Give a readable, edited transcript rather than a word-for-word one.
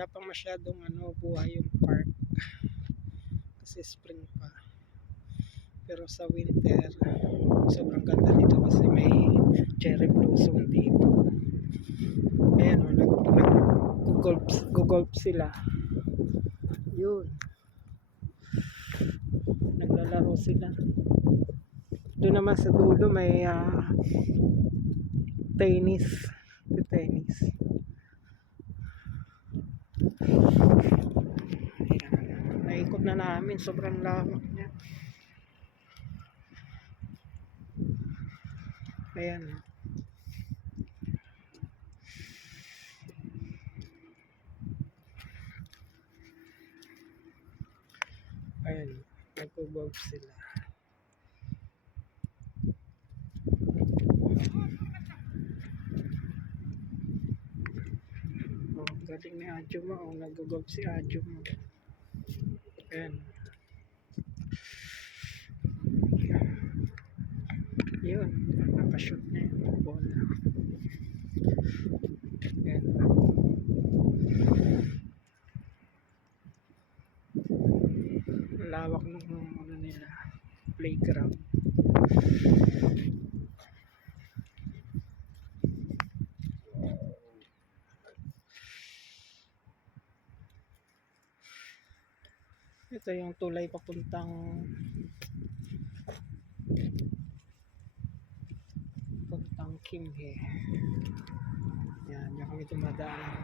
wala pang masyadong buhay yung park kasi spring pa. Pero sa winter sobrang ganda dito kasi may cherry blossom dito. Ayan nag-golf sila. Yun, naglalaro sila. Doon naman sa dulo may tennis. Ayan, naikot na namin, sobrang lawak niya. Ayan, nag-golf sila. Galing ni Adjuma, nag-golf si Adjuma. Ayan. Yun, nakashoot na yung bola. Ayan. Lawak ng nila, playground. Ito yung tulay papuntang Kimhe. Yan kami dumadaan.